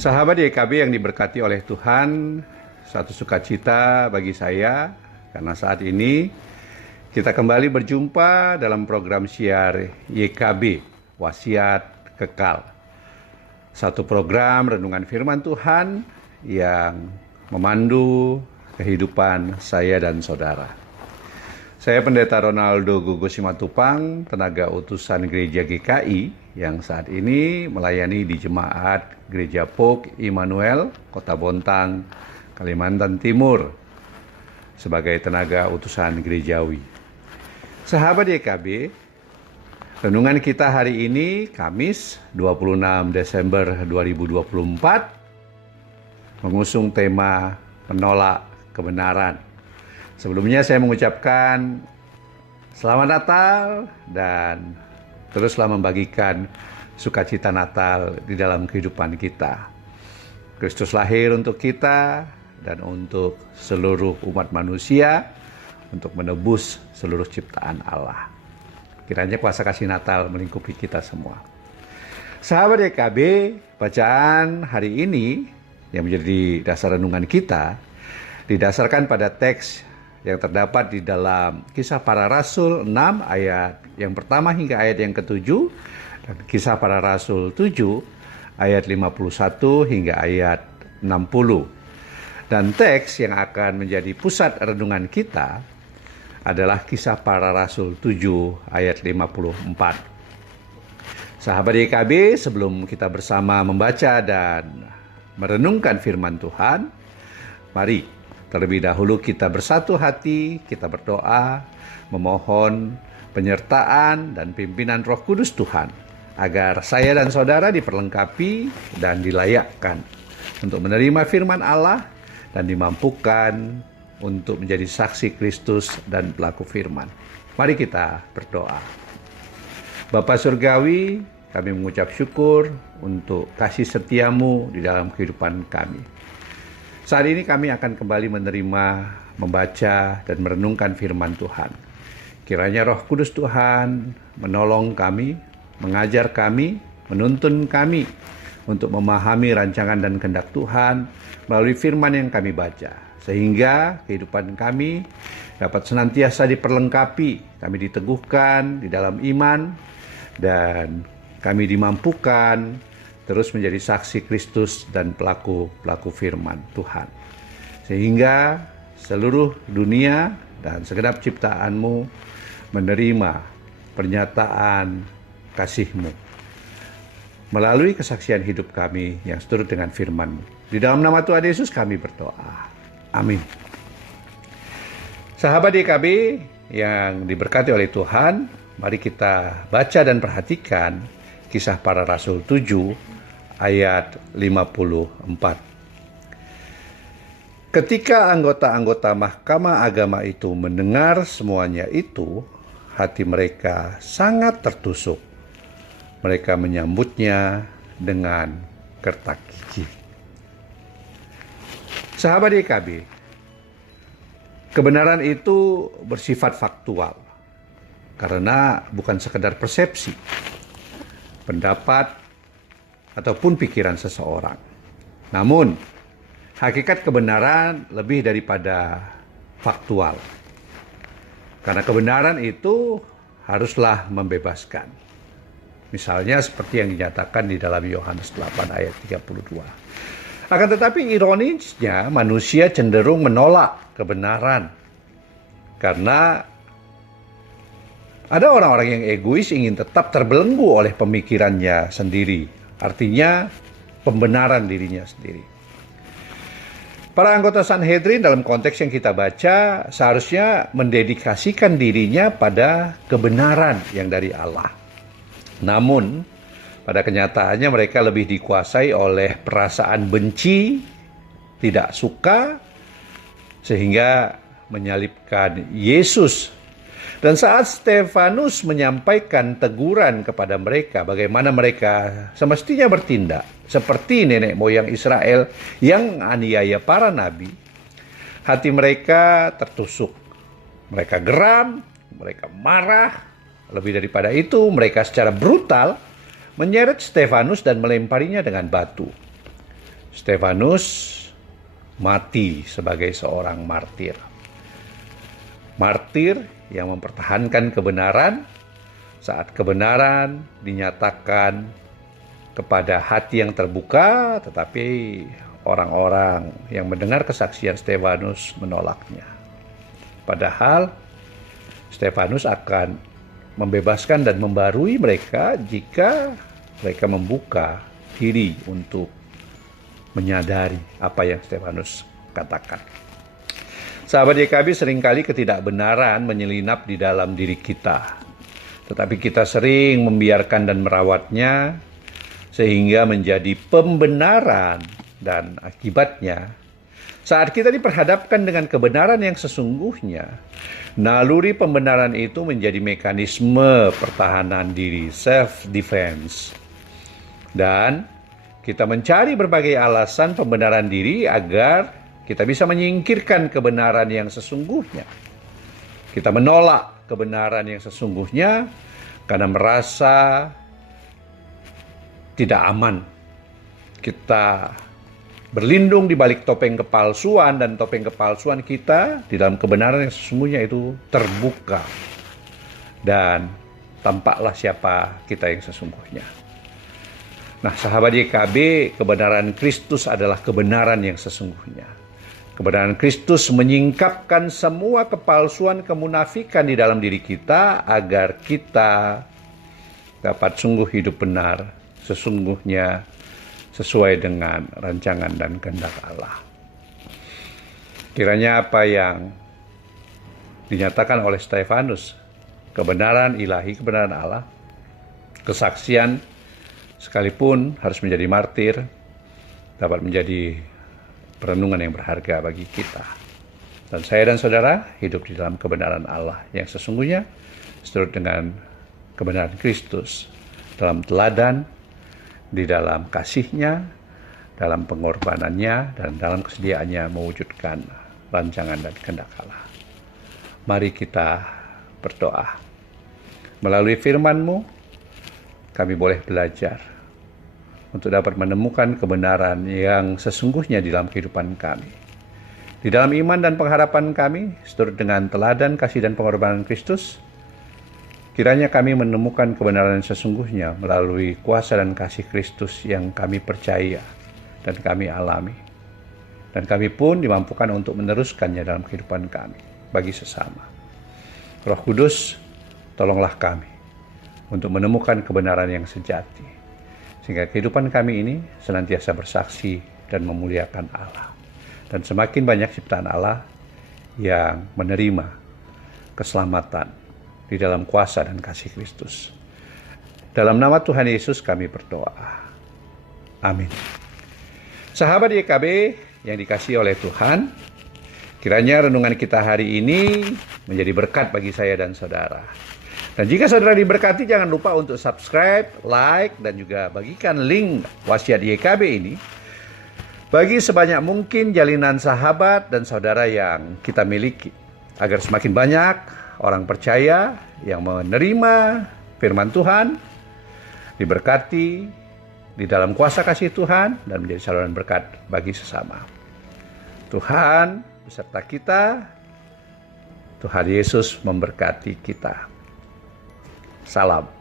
Sahabat YKB yang diberkati oleh Tuhan, satu sukacita bagi saya karena saat ini kita kembali berjumpa dalam program siar YKB, Wasiat Kekal. Satu program renungan firman Tuhan yang memandu kehidupan saya dan saudara. Saya Pendeta Ronaldo Gogo Simatupang, tenaga utusan Gereja GKI yang saat ini melayani di Jemaat Gereja Pok Immanuel, Kota Bontang, Kalimantan Timur, sebagai tenaga utusan gerejawi. Sahabat YKB, renungan kita hari ini, Kamis 26 Desember 2024, mengusung tema menolak kebenaran. Sebelumnya saya mengucapkan selamat Natal dan teruslah membagikan sukacita Natal di dalam kehidupan kita. Kristus lahir untuk kita dan untuk seluruh umat manusia, untuk menebus seluruh ciptaan Allah. Kiranya kuasa kasih Natal melingkupi kita semua. Sahabat YKB, bacaan hari ini yang menjadi dasar renungan kita didasarkan pada teks yang terdapat di dalam Kisah Para Rasul 6 ayat yang pertama hingga ayat yang ke-7 dan Kisah Para Rasul 7 ayat 51 hingga ayat 60. Dan teks yang akan menjadi pusat renungan kita adalah Kisah Para Rasul 7 ayat 54. Sahabat YKB, sebelum kita bersama membaca dan merenungkan firman Tuhan, mari terlebih dahulu kita bersatu hati, kita berdoa, memohon penyertaan dan pimpinan Roh Kudus Tuhan, agar saya dan saudara diperlengkapi dan dilayakkan untuk menerima firman Allah dan dimampukan untuk menjadi saksi Kristus dan pelaku firman. Mari kita berdoa. Bapa Surgawi, kami mengucap syukur untuk kasih setiamu di dalam kehidupan kami. Saat ini kami akan kembali menerima, membaca, dan merenungkan firman Tuhan. Kiranya Roh Kudus Tuhan menolong kami, mengajar kami, menuntun kami untuk memahami rancangan dan kehendak Tuhan melalui firman yang kami baca. Sehingga kehidupan kami dapat senantiasa diperlengkapi, kami diteguhkan di dalam iman, dan kami dimampukan terus menjadi saksi Kristus dan pelaku firman Tuhan. Sehingga seluruh dunia dan segenap ciptaan-Mu menerima pernyataan kasih-Mu melalui kesaksian hidup kami yang seturut dengan firman-Mu. Di dalam nama Tuhan Yesus kami berdoa. Amin. Sahabat YKB yang diberkati oleh Tuhan, mari kita baca dan perhatikan Kisah Para Rasul 7 ayat 54. Ketika anggota-anggota Mahkamah Agama itu mendengar semuanya itu, hati mereka sangat tertusuk. Mereka menyambutnya dengan gertak gigi. Sahabat YKB, kebenaran itu bersifat faktual karena bukan sekedar persepsi, pendapat, ataupun pikiran seseorang. Namun, hakikat kebenaran lebih daripada faktual. Karena kebenaran itu haruslah membebaskan. Misalnya seperti yang dinyatakan di dalam Yohanes 8 ayat 32. Akan tetapi ironisnya manusia cenderung menolak kebenaran. Karena ada orang-orang yang egois ingin tetap terbelenggu oleh pemikirannya sendiri. Artinya pembenaran dirinya sendiri. Para anggota Sanhedrin dalam konteks yang kita baca seharusnya mendedikasikan dirinya pada kebenaran yang dari Allah. Namun pada kenyataannya mereka lebih dikuasai oleh perasaan benci, tidak suka, sehingga menyalibkan Yesus. Dan saat Stefanus menyampaikan teguran kepada mereka bagaimana mereka semestinya bertindak seperti nenek moyang Israel yang aniaya para nabi, hati mereka tertusuk. Mereka geram, mereka marah. Lebih daripada itu, mereka secara brutal menyeret Stefanus dan melemparinya dengan batu. Stefanus mati sebagai seorang martir. Martir yang mempertahankan kebenaran saat kebenaran dinyatakan kepada hati yang terbuka, tetapi orang-orang yang mendengar kesaksian Stefanus menolaknya. Padahal Stefanus akan membebaskan dan membarui mereka jika mereka membuka diri untuk menyadari apa yang Stefanus katakan. Sahabat YKB, seringkali ketidakbenaran menyelinap di dalam diri kita. Tetapi kita sering membiarkan dan merawatnya sehingga menjadi pembenaran, dan akibatnya saat kita diperhadapkan dengan kebenaran yang sesungguhnya, naluri pembenaran itu menjadi mekanisme pertahanan diri, self-defense. Dan kita mencari berbagai alasan pembenaran diri agar kita bisa menyingkirkan kebenaran yang sesungguhnya. Kita menolak kebenaran yang sesungguhnya karena merasa tidak aman. Kita berlindung di balik topeng kepalsuan, dan topeng kepalsuan kita di dalam kebenaran yang sesungguhnya itu terbuka. Dan tampaklah siapa kita yang sesungguhnya. Nah, sahabat YKB, kebenaran Kristus adalah kebenaran yang sesungguhnya. Kebenaran Kristus menyingkapkan semua kepalsuan, kemunafikan di dalam diri kita agar kita dapat sungguh hidup benar, sesungguhnya sesuai dengan rancangan dan kehendak Allah. Kiranya apa yang dinyatakan oleh Stefanus, kebenaran ilahi, kebenaran Allah, kesaksian sekalipun harus menjadi martir, dapat menjadi perenungan yang berharga bagi kita. Dan saya dan saudara hidup di dalam kebenaran Allah yang sesungguhnya, seturut dengan kebenaran Kristus, dalam teladan, di dalam kasih-Nya, dalam pengorbanannya, dan dalam kesediaannya mewujudkan rancangan dan kehendak Allah. Mari kita berdoa. Melalui firman-Mu, kami boleh belajar untuk dapat menemukan kebenaran yang sesungguhnya di dalam kehidupan kami. Di dalam iman dan pengharapan kami, seturut dengan teladan, kasih, dan pengorbanan Kristus, kiranya kami menemukan kebenaran yang sesungguhnya melalui kuasa dan kasih Kristus yang kami percaya dan kami alami. Dan kami pun dimampukan untuk meneruskannya dalam kehidupan kami bagi sesama. Roh Kudus, tolonglah kami untuk menemukan kebenaran yang sejati, sehingga kehidupan kami ini senantiasa bersaksi dan memuliakan Allah. Dan semakin banyak ciptaan Allah yang menerima keselamatan di dalam kuasa dan kasih Kristus. Dalam nama Tuhan Yesus kami berdoa. Amin. Sahabat YKB yang dikasihi oleh Tuhan, kiranya renungan kita hari ini menjadi berkat bagi saya dan saudara. Dan jika saudara diberkati, jangan lupa untuk subscribe, like, dan juga bagikan link wasiat YKB ini bagi sebanyak mungkin jalinan sahabat dan saudara yang kita miliki, agar semakin banyak orang percaya yang menerima firman Tuhan, diberkati di dalam kuasa kasih Tuhan, dan menjadi saluran berkat bagi sesama. Tuhan beserta kita. Tuhan Yesus memberkati kita. Salam.